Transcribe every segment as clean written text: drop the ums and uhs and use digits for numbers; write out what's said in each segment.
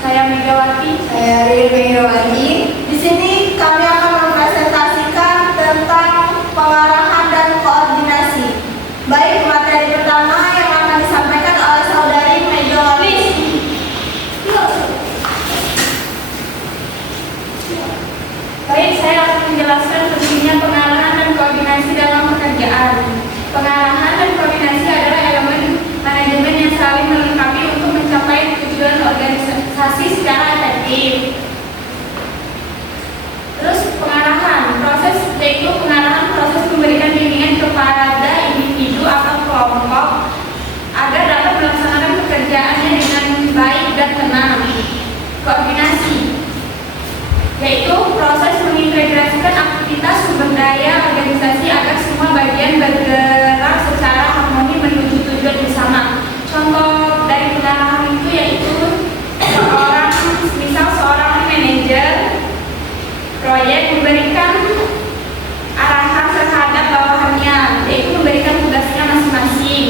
Saya Megawati. Saya Rin Megawati. Di sini kami akan mempresentasikan tentang pengarahan dan koordinasi. Baik, materi pertama yang akan disampaikan oleh saudari Megawati. Baik, saya akan menjelaskan pentingnya pengarahan dan koordinasi dalam pekerjaan. Pengarahan dan koordinasi adalah elemen manajemen yang saling melengkapi untuk mencapai tujuan organisasi secara efektif. Terus pengarahan, yaitu pengarahan proses memberikan bimbingan kepada individu atau kelompok agar dapat melaksanakan pekerjaannya dengan baik dan tenang. Koordinasi, yaitu proses mengintegrasikan aktivitas sumber daya organisasi agar semua bagian bergerak secara harmoni menuju tujuan bersama. Contoh dari pengarahan itu yaitu seorang manajer proyek memberikan arahan terhadap bawahannya, yaitu memberikan tugasnya masing-masing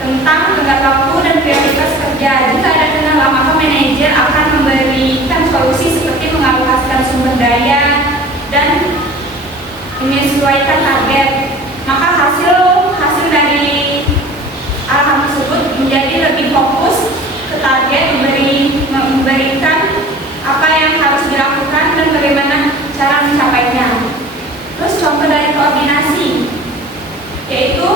tentang tenggat waktu dan prioritas kerja. Jika ada kendala, maka manajer akan memberikan solusi seperti mengalokasikan sumber daya dan menyesuaikan target. Maka hasil dari arahan tersebut menjadi lebih fokus ke target, memberikan apa yang harus dilakukan dan bagaimana cara mencapainya. Terus contoh dari koordinasi, yaitu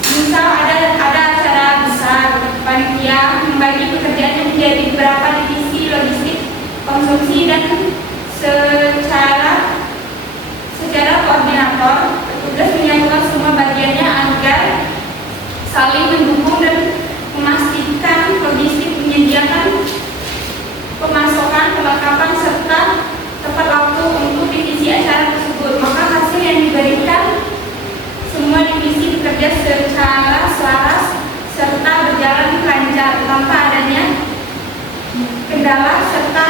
misal ada acara besar, panitia membagi pekerjaannya menjadi beberapa divisi logistik, konsumsi, dan secara koordinator petugas menyatukan semua bagiannya agar saling mendukung dan memastikan logistik menyediakan pemasokan, perlengkapan, serta tepat waktu untuk divisi acara tersebut. Maka hasil yang diberikan semua divisi bekerja secara selaras serta berjalan lancar tanpa adanya kendala serta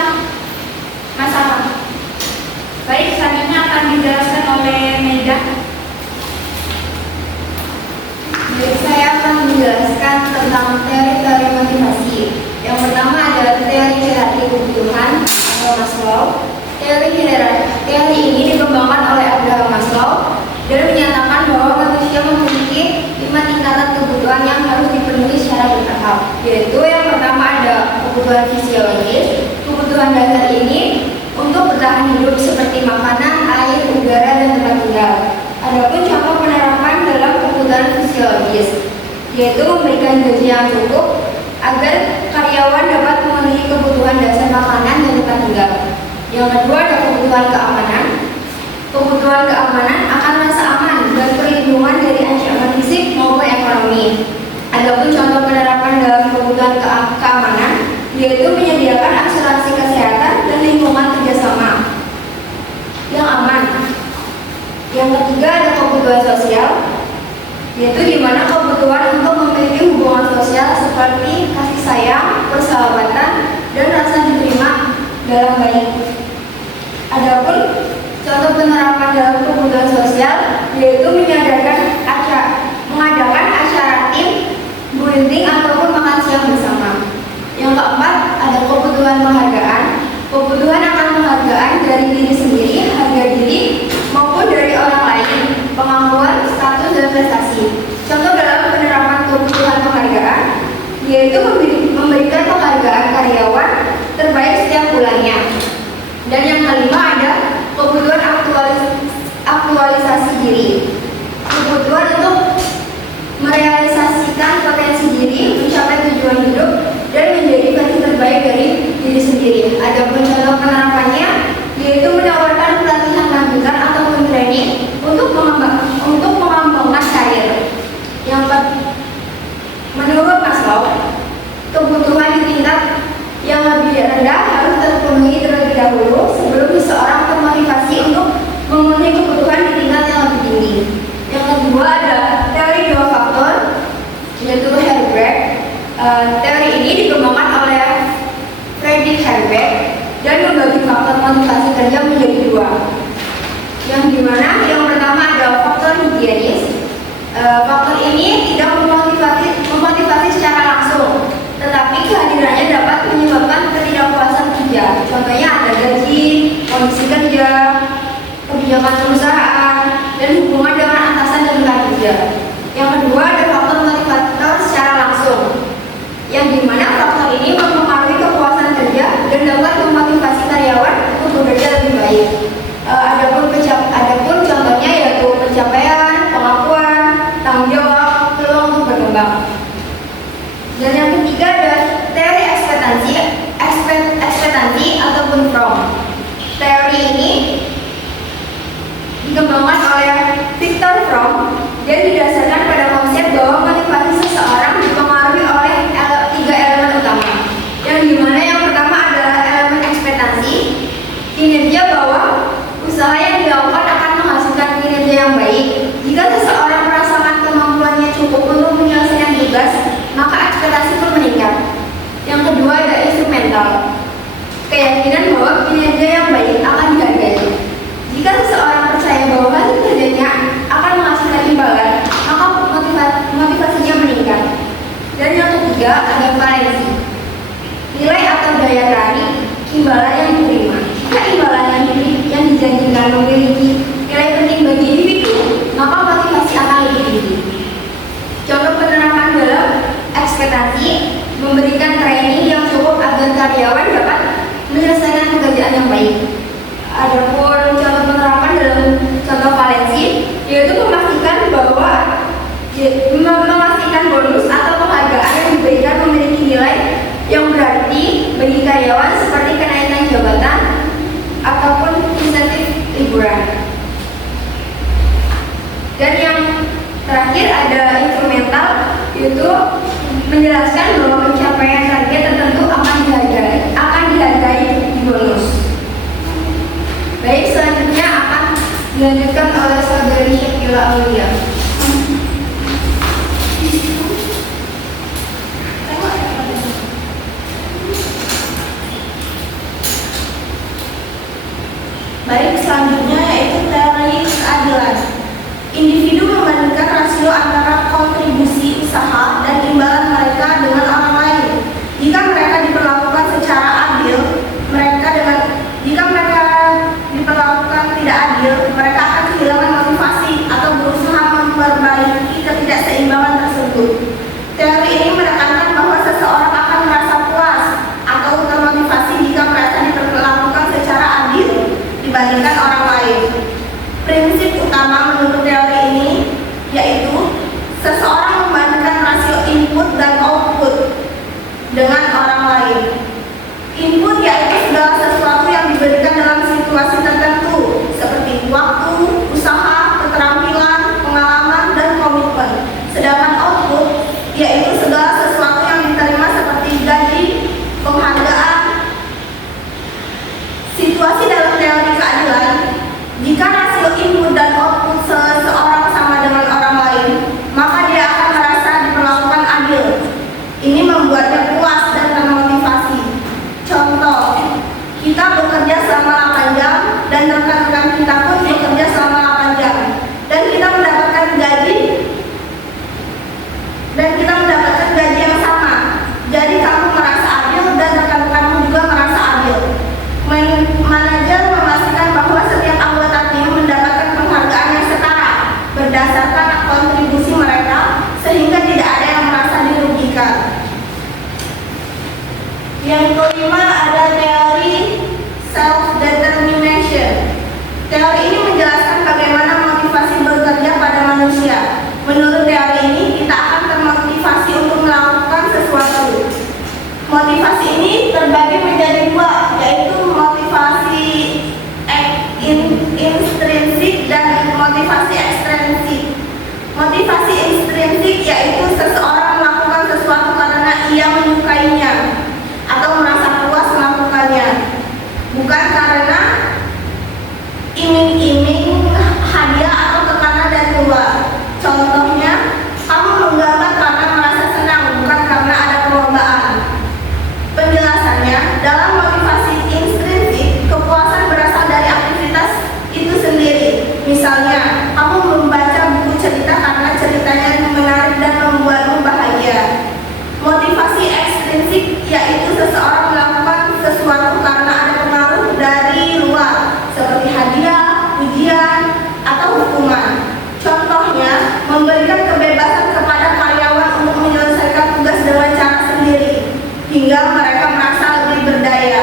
masalah. Baik, selanjutnya akan dijelaskan oleh Mega. Jadi saya akan menjelaskan tentang teori-teori motivasi. Yang pertama adalah teori hierarki kebutuhan atau Maslow. Teori ini dikembangkan oleh Abraham Maslow dan menyatakan bahwa manusia memiliki 5 tingkatan kebutuhan yang harus dipenuhi secara bertahap. Yaitu yang pertama ada kebutuhan fisiologis. Kebutuhan dasar ini untuk bertahan hidup seperti makanan, air, udara, dan tempat tinggal. Adapun contoh penerapan dalam kebutuhan fisiologis, yaitu memberikan gaji yang cukup agar karyawan dapat memenuhi kebutuhan dasar makanan dan tempat tinggal. Yang kedua ada kebutuhan keamanan. Kebutuhan keamanan akan rasa aman dan perlindungan dari ancaman fisik maupun ekonomi. Adapun contoh penerapan dalam kebutuhan keamanan, yaitu menyediakan asuransi kesehatan dan lingkungan kerjasama yang aman. Yang ketiga ada kebutuhan sosial, yaitu di mana kebutuhan untuk memiliki hubungan sosial seperti kasih sayang, persahabatan, dan rasa diterima dalam baik. Adapun contoh penerapan dalam kebutuhan sosial, yaitu mengadakan acara tim, bonding, ataupun makan siang bersama. Yang keempat ada kebutuhan penghargaan. Kebutuhan akan penghargaan dari diri sendiri, harga diri, maupun dari orang lain, pengakuan, status, dan prestasi. Contoh dalam penerapan kebutuhan penghargaan, yaitu memberikan penghargaan karyawan terbaik setiap bulannya. Dan yang kelima ada kebutuhan aktualisasi diri. Kebutuhan untuk merealisasikan potensi diri, mencapai tujuan hidup, dan menjadi versi terbaik dari diri sendiri. Ada contoh penerapannya, yaitu menawarkan pelatihan lanjutan ataupun training untuk mengembangkan karir. Menurut Maslow, kebutuhan di tingkat yang lebih rendah harus terpenuhi terlebih dahulu sebelum seseorang termotivasi untuk memenuhi kebutuhan di tingkat yang lebih tinggi. Yang kedua ada teori 2 faktor, yaitu Herberg. Teori ini dikembangkan oleh Friedrich Herberg dan membagi faktor motivasi kerja menjadi 2. Yang dimana yang pertama ada faktor higienis. Faktor ini tidak memotivasi secara langsung, tetapi kehadirannya dapat menyebabkan ekspektasi pun meningkat. Yang kedua ada instrumental. Keyakinan bahwa kinerja yang baik akan dihargai. Jika seseorang percaya bahwa hasil kerjanya akan menghasilkan imbalan, maka motivasinya meningkat. Dan yang ketiga ada valensi. Nilai atau daya tarik imbalan yang diterima. Jika imbalan yang dijanjikan memiliki nilai penting bagi individu, maka motivasi akan lebih tinggi. Contoh penerapan dalam ekspektasi, memberikan training yang cukup agar karyawan dapat menyelesaikan pekerjaan yang baik. Adapun contoh penerapan dalam contoh valensi, yaitu memastikan bonus atau penghargaan yang diberikan memiliki nilai yang berarti bagi karyawan seperti kenaikan jabatan ataupun insentif liburan. Dan yang terakhir ada instrumental, yaitu menjelaskan bahwa pencapaian target tertentu akan dihargai di bonus. Baik, selanjutnya akan dilanjutkan oleh saudari Syakila Aulia. Baik, selanjutnya yaitu teori keadilan. Individu membandingkan rasio antara kontribusi usaha dan imbalan mereka dengan orang lain. Jika mereka diperlakukan secara adil, jika mereka diperlakukan tidak adil, mereka akan kehilangan motivasi atau berusaha memperbaiki ketidakseimbangan tersebut. Teori ini menekankan bahwa seseorang akan merasa puas atau termotivasi jika mereka diperlakukan secara adil dibandingkan orang lain. Prinsip utama menurut teori ini yaitu seseorang membandingkan rasio input dan output dengan orang lain. Input yaitu segala sesuatu yang diberikan dalam situasi tertentu seperti waktu, usaha, keterampilan, pengalaman, dan komitmen. Sedangkan output yaitu segala sesuatu yang diterima seperti gaji, penghargaan. Situasi dalam teori keadilan, jika rasio input dan output seseorang sama dengan orang lain, maka dia akan merasa diperlakukan adil. Ini membuatnya puas dan termotivasi. Contoh, kita bekerja selama 8 jam dan rekan-rekan kita pun bekerja selama 8 jam dan kita mendapatkan gaji yang sama. Jadi kamu merasa adil dan rekan-rekanmu juga merasa adil. Manajer memastikan bahwa setiap anggota tim mendapatkan penghargaan yang setara berdasarkan kontribusi mereka sehingga tidak ada yang merasa dirugikan. Yang kelima ada teori self-determination. Teori ini menjelaskan bagaimana motivasi bekerja pada manusia. Menurut teori ini, kita akan termotivasi untuk melakukan sesuatu. Motivasi ini terbagi menjadi dua, yaitu motivasi intrinsik dan motivasi ekstrinsik. Motivasi intrinsik yaitu seseorang melakukan sesuatu karena ia menyukainya atau merasa puas melakukannya, bukan karena iming-iming hadiah atau tekanan dari luar. Contohnya, kamu menggambar karena merasa senang, bukan karena ada perlombaan. Penjelasannya, dalam motivasi intrinsik, kepuasan berasal dari aktivitas itu sendiri. Misalnya, kamu membaca buku cerita karena ceritanya menarik dan membuatmu bahagia. Motivasi ekstrinsik yaitu seseorang melakukan sesuatu karena ada pengaruh dari luar, seperti hadiah, ujian, atau hukuman. Contohnya, memberikan kebebasan kepada karyawan untuk menyelesaikan tugas dengan cara sendiri, hingga mereka merasa lebih berdaya.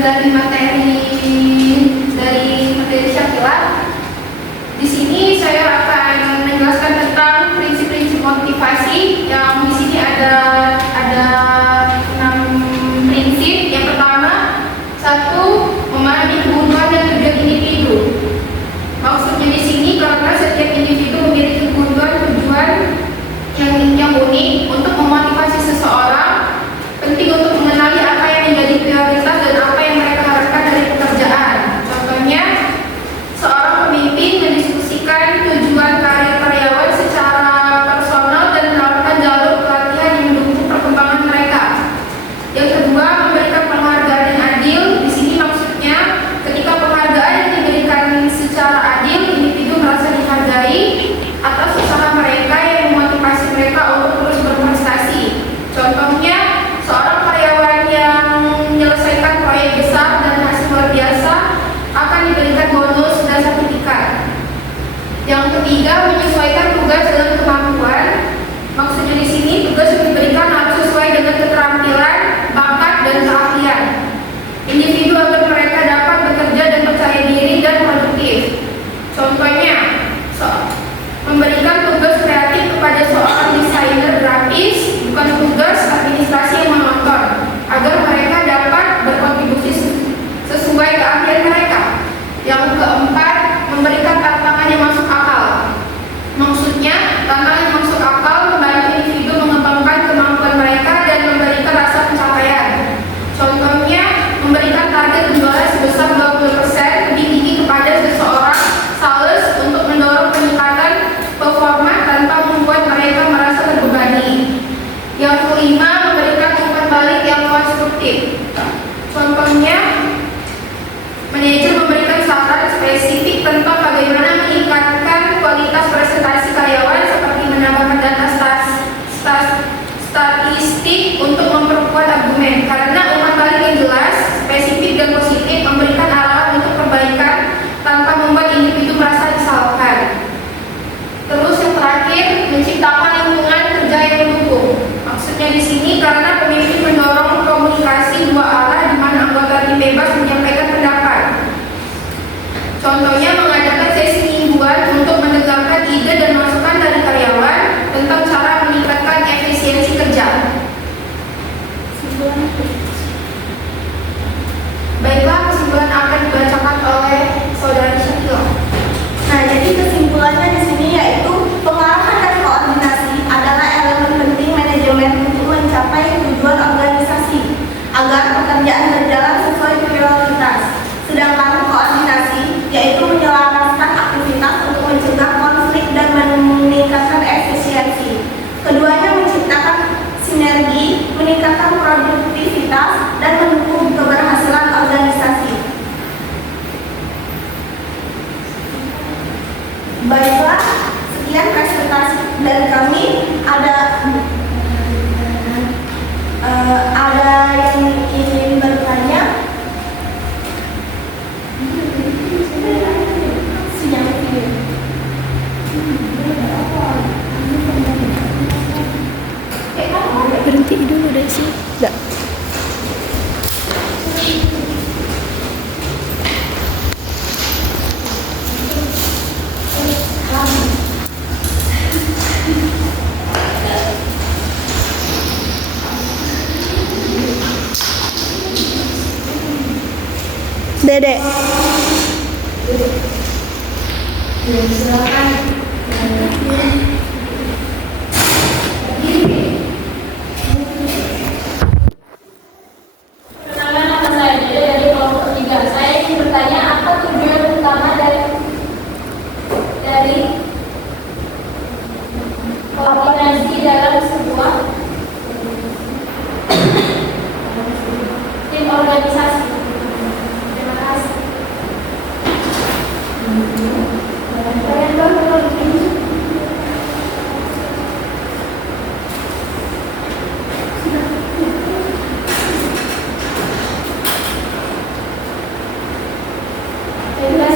dari materi Syakila. Di sini saya akan menjelaskan tentang prinsip-prinsip motivasi yang di sini ada 6 prinsip. Yang pertama, 1. Memahami kebutuhan dan tujuan individu. Maksudnya di sini karena setiap individu memiliki kebutuhan tujuan yang unik untuk memotivasi seseorang. Penting untuk mengenali apa yang menjadi prioritas dan apa yang mereka harapkan dari pekerjaan. Contohnya, seorang pemimpin mendiskusikan tujuan karir karyawan secara personal dan menawarkan jalur pelatihan yang mendukung perkembangan mereka. Yang kedua, memberikan penghargaan yang adil. Di sini maksudnya ketika penghargaan yang diberikan secara adil, individu merasa dihargai atas usaha mereka yang memotivasi mereka untuk terus berprestasi. Contohnya, seorang karyawan yang menyelesaikan proyek besar dan hasil luar biasa akan diberikan bonus dan sertifikat. Yang ketiga, menyesuaikan tugas dengan kemampuan. Maksudnya di sini tugas yang diberikan harus sesuai dengan keterampilan, bakat, dan keahlian individu agar mereka dapat bekerja dan percaya diri dan produktif. Contohnya, memberikan tugas kreatif kepada seorang desainer grafis, bukan tugas administrasi yang monoton, agar mereka dapat berkontribusi sesuai keahlian mereka. Yang keempat, memberikan tantangan yang masuk akal. Maksudnya, tantangan yang masuk akal membantu individu mengembangkan kemampuan mereka dan memberikan rasa pencapaian. Contohnya, memberikan target penjualan sebesar 20% lebih tinggi kepada seseorang sales untuk mendorong peningkatan performa tanpa membuat mereka merasa terbebani. Yang kelima, memberikan umpan balik yang konstruktif. Contohnya, manajer memberikan saran spesifik tentang bagaimana meningkatkan kualitas presentasi karyawan seperti menambahkan data statistik untuk memperkuat argumen. Karena umpan balik yang jelas, spesifik dan positif memberikan arahan untuk perbaikan tanpa membuat individu merasa disalahkan. Terus yang terakhir, menciptakan lingkungan kerja yang mendukung. Maksudnya di sini karena pemimpin mendorong komunikasi dua arah di mana anggota tim bebas menyampaikan pendapat. Contohnya mengadakan sesi mingguan untuk mendengarkan ide dan masukan dari karyawan tentang cara meningkatkan efisiensi kerja. Baiklah, kesimpulan akan dibacakan oleh Saudari Syakila. Nah, jadi kesimpulannya di sini yaitu pengarahan dan koordinasi adalah elemen penting manajemen untuk mencapai tujuan organisasi agar pekerjaan berjalan sesuai prioritas. Sedangkan koordinasi yaitu menyelaraskan aktivitas untuk mencegah konflik dan meningkatkan efisiensi. Keduanya menciptakan sinergi, meningkatkan produktivitas, dan mendukung keberhasilan organisasi. Baiklah, sekian presentasi dari kami. Ada yang ingin bertanya? Berhenti dulu dari sini. Enggak. Dedek. Perkenalkan, nama saya Dede dari kelompok 3. Saya ingin bertanya apa tujuan utama dari koordinasi dalam sebuah tim organisasi. Terima kasih.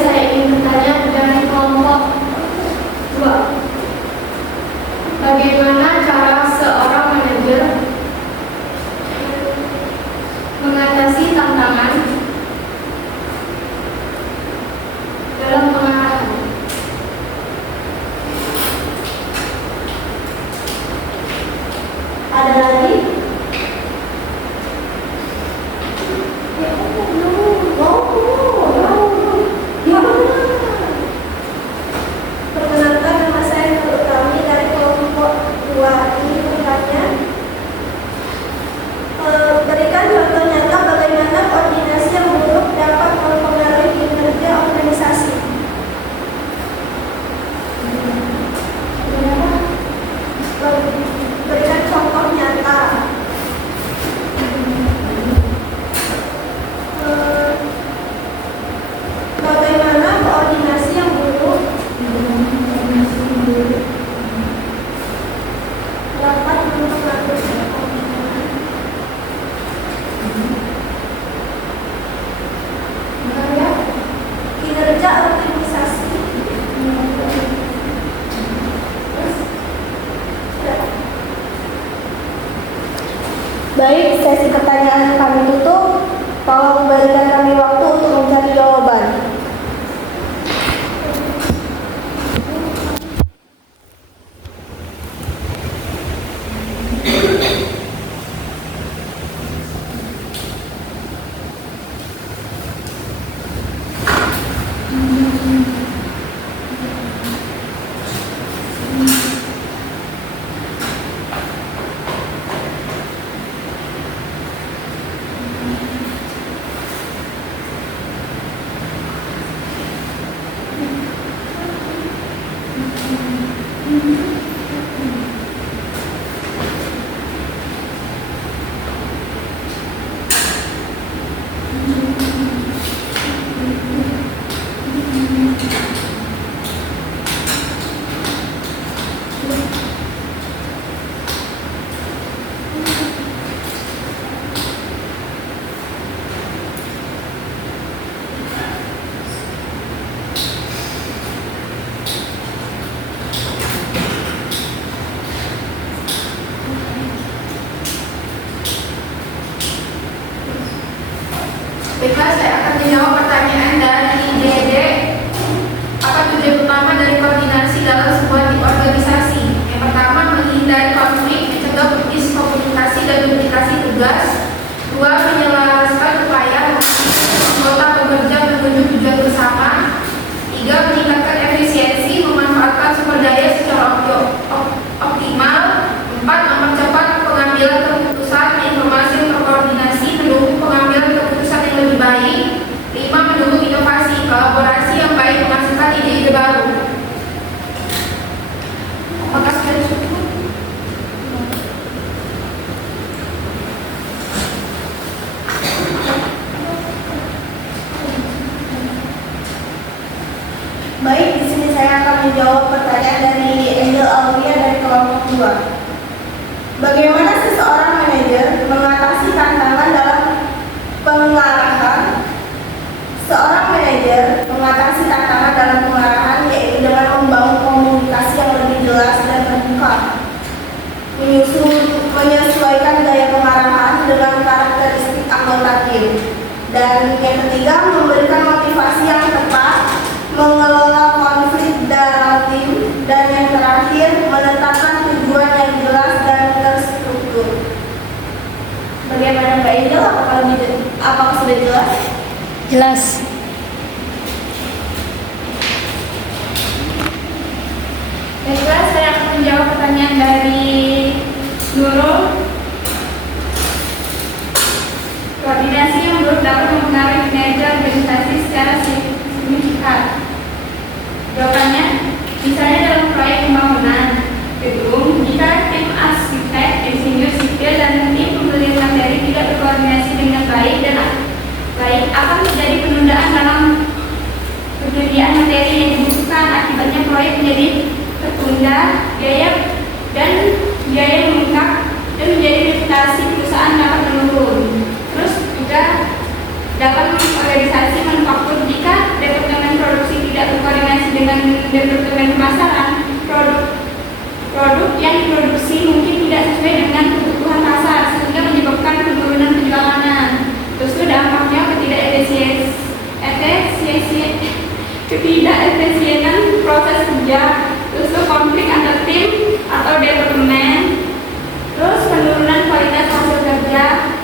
Saya ingin bertanya dari kelompok Baiklah, saya akan menjawab pertanyaan dari Dede. Apa tujuan utama dari koordinasi dalam sebuah organisasi? Yang pertama, menghindari konflik, mencegah miskomunikasi dan duplikasi tugas. Dua, menyelaraskan upaya anggota bekerja menuju tujuan bersama. Tiga, meningkatkan efisiensi, memanfaatkan sumber daya secara optimal. Empat, mempercepat pengambilan keputusan, informasi yang terkoordinasi, mendukung pengambilan keputusan yang lebih baik. Lima, mendukung inovasi, kolaborasi yang baik menghasilkan ide-ide baru. Apakah sudah cukup? Baik, di sini saya akan menjawab pertanyaan dari Angel Aulia dari kelompok 2. Bagaimana seseorang manajer mengatasi tantangan dalam pengarahan? Seorang manajer mengatasi tantangan dalam pengarahan yaitu dengan membangun komunikasi yang lebih jelas dan terbuka, menyesuaikan gaya pengarahan dengan karakteristik anggota tim, dan yang ketiga memberikan motivasi yang tepat, mengelola konflik dalam tim, dan yang terakhir menetapkan tujuan yang jelas dan terstruktur. Bagaimana Mbak Angel? Apakah sudah jelas? Jelas. Baiklah, saya akan menjawab pertanyaan dari Nurul. Koordinasi yang buruk dapat mempengaruhi kinerja organisasi secara signifikan. Jawabannya, misalnya dalam proyek pembangunan gedung, jika tim arsitek, insinyur sipil, dan tim pembelian materi tidak berkoordinasi dengan baik akan terjadi penundaan dalam penyediaan materi yang dibutuhkan. Akibatnya proyek menjadi tertunda, biaya membengkak, dan menjadi reputasi perusahaan dapat menurun. Terus juga dapat organisasi manufaktur, jika departemen produksi tidak berkoordinasi dengan departemen pemasaran, produk yang diproduksi mungkin tidak sesuai dengan kebutuhan pasar sehingga menyebabkan penurunan penjualan. Terus itu dampaknya ketidakefisienan proses kerja, terus itu konflik antar tim atau departemen, terus penurunan kualitas hasil kerja,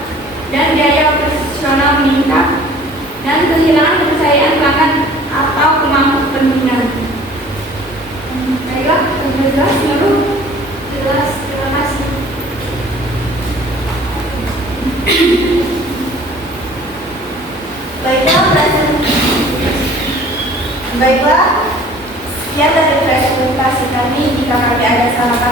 dan biaya operasional meningkat, dan kehilangan kepercayaan pelanggan atau pemangku kepentingan. Baiklah, sudah jelas, Nurul? Jelas, terima kasih. Baiklah, sekian dari presentasi kami. Jika kami ada salah